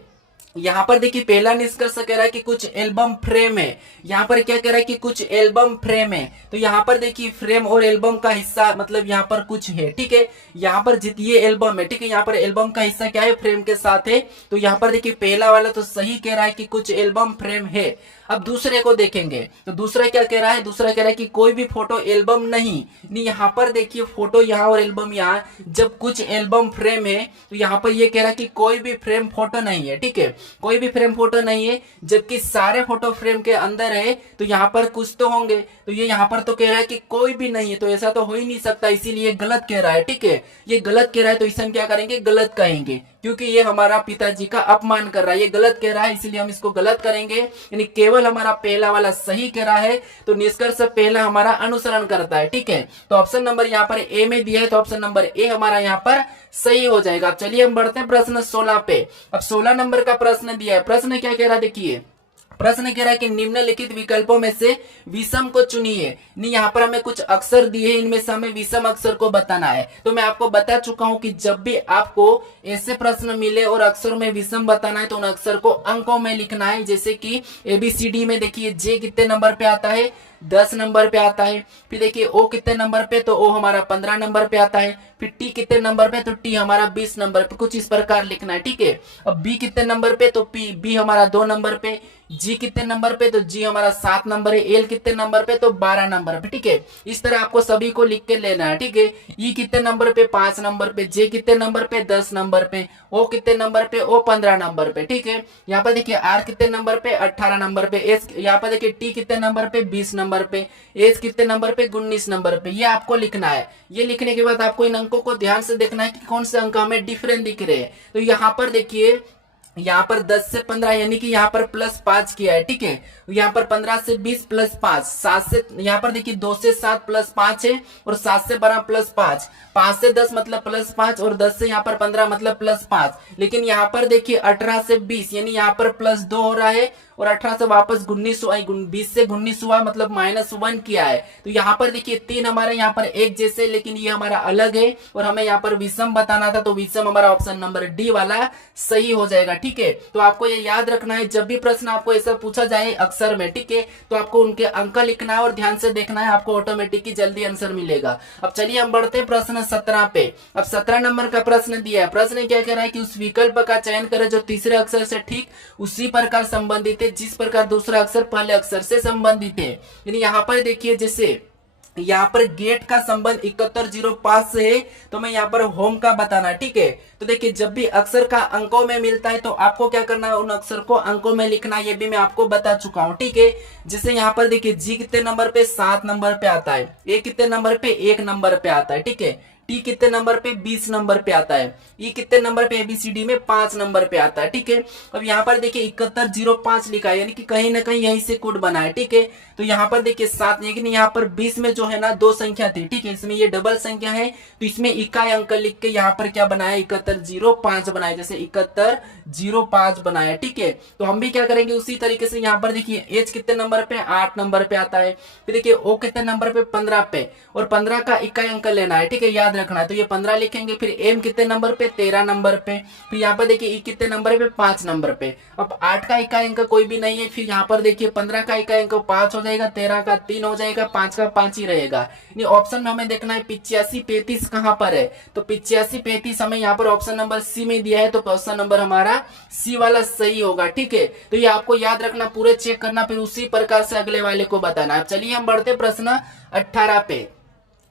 यहाँ पर देखिए पहला निष्कर्ष कह रहा है कि कुछ एल्बम फ्रेम है, यहाँ पर क्या कह रहा है कि कुछ एल्बम फ्रेम है, तो यहाँ पर देखिए फ्रेम और एल्बम का हिस्सा मतलब यहाँ पर कुछ है, ठीक है। यहाँ पर ये एल्बम है, ठीक है, यहाँ पर एल्बम का हिस्सा क्या है, फ्रेम के साथ है, तो यहाँ पर देखिए पहला वाला तो सही कह रहा है कि कुछ एल्बम फ्रेम है। अब दूसरे को देखेंगे तो दूसरा क्या कह रहा है, दूसरा कह रहा है कि कोई भी फोटो एल्बम नहीं। यहाँ पर देखिए फोटो यहाँ और एल्बम यहाँ, जब कुछ एल्बम फ्रेम है तो यहाँ पर ये कह रहा है कि कोई भी फ्रेम फोटो नहीं है, ठीक है, कोई भी फ्रेम फोटो नहीं है, जबकि सारे फोटो फ्रेम के अंदर है, तो यहाँ पर कुछ तो होंगे। तो ये यहाँ पर तो कह रहा है कि कोई भी नहीं है, तो ऐसा तो हो ही नहीं सकता, इसीलिए गलत कह रहा है, ठीक है, ये गलत कह रहा है, तो इसे हम क्या करेंगे, गलत कहेंगे, क्योंकि ये हमारा पिताजी का अपमान कर रहा है, ये गलत कह रहा है, इसलिए हम इसको गलत करेंगे। यानी केवल हमारा पहला वाला सही कह रहा है, तो निष्कर्ष पहला हमारा अनुसरण करता है, ठीक है। तो ऑप्शन नंबर यहाँ पर ए में दिया है, तो ऑप्शन नंबर ए हमारा यहाँ पर सही हो जाएगा। अब चलिए हम बढ़ते हैं प्रश्न 16 पे। अब 16 नंबर का प्रश्न दिया है, प्रश्न क्या कह रहा है, देखिए प्रश्न कह रहा है कि निम्नलिखित विकल्पों में से विषम को चुनिए। नहीं, यहाँ पर हमें कुछ अक्षर दिए हैं, इनमें से हमें विषम अक्षर को बताना है। तो मैं आपको बता चुका हूं कि जब भी आपको ऐसे प्रश्न मिले और अक्षरों में विषम बताना है तो उन अक्षर को अंकों में लिखना है। जैसे कि ABCD में देखिए जे कितने नंबर पे आता है, 10 नंबर पे आता है। फिर देखिए ओ कितने नंबर पे, तो ओ हमारा 15 नंबर पे आता है। फिर टी कितने नंबर पे, तो टी हमारा 20 नंबर पे, कुछ इस प्रकार लिखना है, ठीक है। अब बी कितने नंबर पे, तो बी हमारा 2 नंबर पे। जी कितने नंबर पे, तो जी हमारा 7 नंबर है। एल कितने नंबर पे, तो 12 नंबर पे, ठीक है। इस तरह आपको सभी को लिख के लेना है, ठीक है। ई कितने नंबर पे, 5 नंबर पे। जे कितने नंबर पे, 10 नंबर पे। ओ कितने नंबर पे, ओ 15 नंबर पे, ठीक है। यहाँ पर देखिए आर कितने नंबर पे, 18 नंबर पे। एस यहाँ पर देखिए टी कितने नंबर पे, 20 नंबर पे। एस कितने नंबर पे, 19 नंबर पे। ये आपको लिखना है। ये लिखने के बाद आपको इन अंकों को ध्यान से देखना है कि कौन से अंक हमें डिफरेंट दिख रहे हैं। तो यहाँ पर देखिए यहाँ पर 10 से 15 यानी कि यहाँ पर +5 किया है, ठीक है। यहाँ पर 15 से 20 +5, 7 से, यहाँ पर देखिए 2 से 7 +5 है, और 7 से 12 +5, 5 से 10 मतलब +5, और 10 से यहाँ पर 15 मतलब +5। लेकिन यहाँ पर देखिए 18 से 20 यानी यहाँ पर +2 हो रहा है, और 18 से वापस 19 हुआ, 20 से 19 हुआ मतलब -1 किया है। तो यहाँ पर देखिए 3 हमारे यहाँ पर एक जैसे, लेकिन ये हमारा अलग है, और हमें यहाँ पर विषम बताना था, तो विषम हमारा ऑप्शन नंबर डी वाला सही हो जाएगा, ठीक है। तो आपको ये याद रखना है, जब भी प्रश्न आपको ऐसा पूछा जाए अक्षर में, ठीक है, तो आपको उनके अंक लिखना है और ध्यान से देखना है, आपको ऑटोमेटिक जल्दी आंसर मिलेगा। अब चलिए हम बढ़ते हैं प्रश्न 17 पे। अब 17 नंबर का प्रश्न दिया है। प्रश्न क्या कह रहा है कि उस विकल्प का चयन करें जो तीसरे अक्षर से ठीक उसी प्रकार संबंधित है जिस प्रकार दूसरा अक्षर पहले अक्षर से संबंधित है। यानी यहाँ पर देखिए, जैसे यहाँ पर गेट का संबंध 7105 से है, तो मैं यहाँ पर होम का बताना, ठीक है। तो देखिए, जब भी अक्षर का अंकों में मिलता है तो आपको क्या करना है, उन अक्षर को अंकों में लिखना, ये भी मैं आपको बता चुका हूँ, ठीक है। जैसे यहाँ पर देखिए जी कितने नंबर पे, 7 नंबर पे आता है, ए कितने नंबर पे, 1 नंबर पे आता है, ठीक है। टी कितने नंबर पे, 20 नंबर पे आता है। ई कितने नंबर पे, एबीसीडी में 5 नंबर पे आता है, ठीक है। अब यहाँ पर देखिए 7105 लिखा है, यानी कि कहीं ना कहीं यहीं से कोड बना है, ठीक है। तो यहाँ पर देखिए 7, लेकिन यहाँ पर 20 में जो है ना 2 संख्या थी, ठीक है, इसमें ये डबल संख्या है, तो इसमें इकाई अंक लिख के यहाँ पर क्या बनाया, 7105 बनाया, जैसे 7105 बनाया, ठीक है। तो हम भी क्या करेंगे उसी तरीके से, यहाँ पर देखिए एच कितने नंबर पे, 8 नंबर पे आता है। फिर देखिए ओ कितने नंबर पे, 15 पे, और 15 का इकाई अंक लेना है, ठीक है, याद रखना है। तो ये 15 लिखेंगे। फिर एम कितने नंबर पे, 13 नंबर पे। फिर यहाँ पर देखिए ई कितने नंबर पे, 5 नंबर पे। अब 8 का इकाई अंक कोई भी नहीं है, फिर यहाँ पर देखिए 15 का इकाई अंक 5 हो जाएगा, 13 का 3 हो जाएगा, 5 का 5 ही रहेगा। ऑप्शन में हमें देखना है 8535 कहाँ पर है, तो 8535 हमें यहाँ पर ऑप्शन नंबर सी में दिया है, तो ऑप्शन नंबर हमारा सी वाला सही होगा, ठीक है। तो ये आपको याद रखना, पूरे चेक करना, फिर उसी प्रकार से अगले वाले को बताना। अब चलिए हम बढ़ते प्रश्न 18 पे।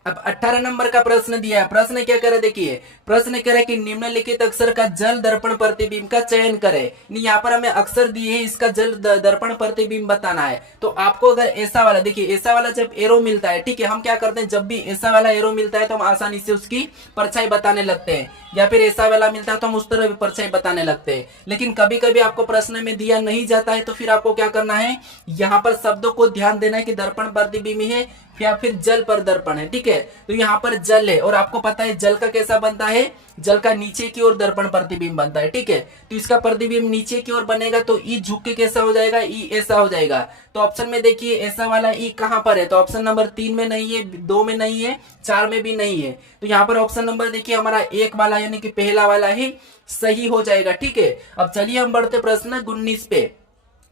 अब 18 नंबर का प्रश्न दिया है। प्रश्न क्या करे, देखिए प्रश्न कह रहा है कि निम्नलिखित अक्षर का जल दर्पण प्रतिबिंब का चयन करें। यहाँ पर हमें अक्षर दिए है, इसका जल दर्पण प्रतिबिंब बताना है। तो आपको अगर ऐसा वाला, देखिए ऐसा वाला जब एरो मिलता है, ठीक है, हम क्या करते हैं, जब भी ऐसा वाला एरो मिलता है तो हम आसानी से उसकी परछाई बताने लगते हैं, या फिर ऐसा वाला मिलता है तो हम उस तरह भी परछाई बताने लगते हैं। लेकिन कभी कभी आपको प्रश्न में दिया नहीं जाता है, तो फिर आपको क्या करना है, यहाँ पर शब्दों को ध्यान देना है कि दर्पण प्रतिबिंब है या फिर जल पर दर्पण है, ठीक है। तो यहाँ पर जल है, और आपको पता है जल का कैसा बनता है, जल का नीचे की ओर दर्पण प्रतिबिंब बनता है, ठीक है। तो इसका प्रतिबिंब नीचे की ओर बनेगा, तो ई झुक के कैसा हो जाएगा, ई ऐसा हो जाएगा। तो ऑप्शन में देखिए ऐसा वाला ई कहाँ पर है, तो ऑप्शन नंबर 3 में नहीं है, 2 में नहीं है, 4 में भी नहीं है। तो यहाँ पर ऑप्शन नंबर देखिए हमारा 1 वाला यानी कि पहला वाला ही सही हो जाएगा, ठीक है। अब चलिए हम बढ़ते प्रश्न 19 पे।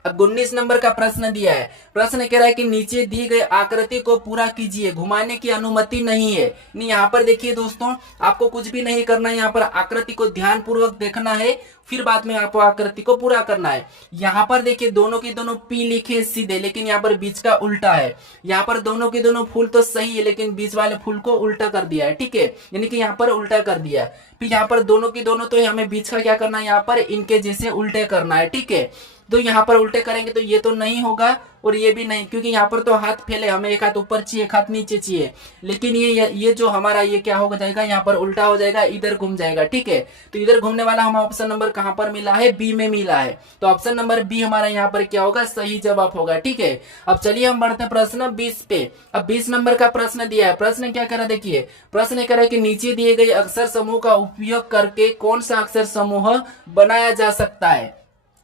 अब 19 नंबर का प्रश्न दिया है। प्रश्न कह रहा है कि नीचे दी गई आकृति को पूरा कीजिए, घुमाने की अनुमति नहीं है। नहीं, यहाँ पर देखिए दोस्तों, आपको कुछ भी नहीं करना है, यहाँ पर आकृति को ध्यान पूर्वक देखना है, फिर बाद में आपको आकृति को पूरा करना है। यहाँ पर देखिए दोनों के दोनों पी लिखे सीधे, लेकिन यहाँ पर बीच का उल्टा है। यहाँ पर दोनों के दोनों फूल तो सही है, लेकिन बीच वाले फूल को उल्टा कर दिया है, ठीक है, यानी कि यहाँ पर उल्टा कर दिया। फिर यहाँ पर दोनों की दोनों, तो हमें बीच का क्या करना है, यहाँ पर इनके जैसे उल्टे करना है, ठीक है। तो यहाँ पर उल्टे करेंगे तो ये तो नहीं होगा, और ये भी नहीं, क्योंकि यहाँ पर तो हाथ फैले, हमें एक हाथ ऊपर चाहिए, एक हाथ नीचे चाहिए। लेकिन ये जो हमारा ये क्या हो जाएगा, यहाँ पर उल्टा हो जाएगा, इधर घूम जाएगा, ठीक है। तो इधर घूमने वाला हमारा ऑप्शन नंबर कहाँ पर मिला है, बी में मिला है। तो ऑप्शन नंबर बी हमारा यहाँ पर क्या होगा, सही जवाब होगा, ठीक है। अब चलिए हम बढ़ते हैं प्रश्न 20 पे। अब 20 नंबर का प्रश्न दिया है। प्रश्न क्या करा, देखिए प्रश्न कह रहा है कि नीचे दिए गए अक्षर समूह का उपयोग करके कौन सा अक्षर समूह बनाया जा सकता है।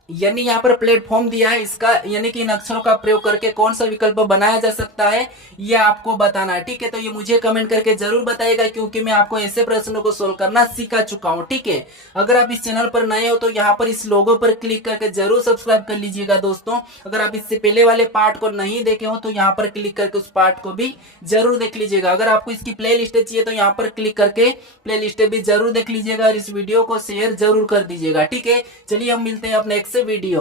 यानी यहाँ पर प्लेटफॉर्म दिया है इसका, यानी कि इन अक्षरों का प्रयोग करके कौन सा विकल्प बनाया जा सकता है, ये आपको बताना है, ठीक है। तो ये मुझे कमेंट करके जरूर बताइएगा, क्योंकि मैं आपको ऐसे प्रश्नों को सोल्व करना सिखा चुका हूँ, ठीक है। अगर आप इस चैनल पर नए हो तो यहाँ पर इस लोगो पर क्लिक करके जरूर सब्सक्राइब कर लीजिएगा दोस्तों। अगर आप इससे पहले वाले पार्ट को नहीं देखे हो तो यहाँ पर क्लिक करके उस पार्ट को भी जरूर देख लीजिएगा। अगर आपको इसकी प्ले लिस्ट चाहिए तो यहाँ पर क्लिक करके प्ले लिस्ट भी जरूर देख लीजिएगा, और इस वीडियो को शेयर जरूर कर दीजिएगा, ठीक है। चलिए हम मिलते हैं अपने नेक्स्ट वीडियो।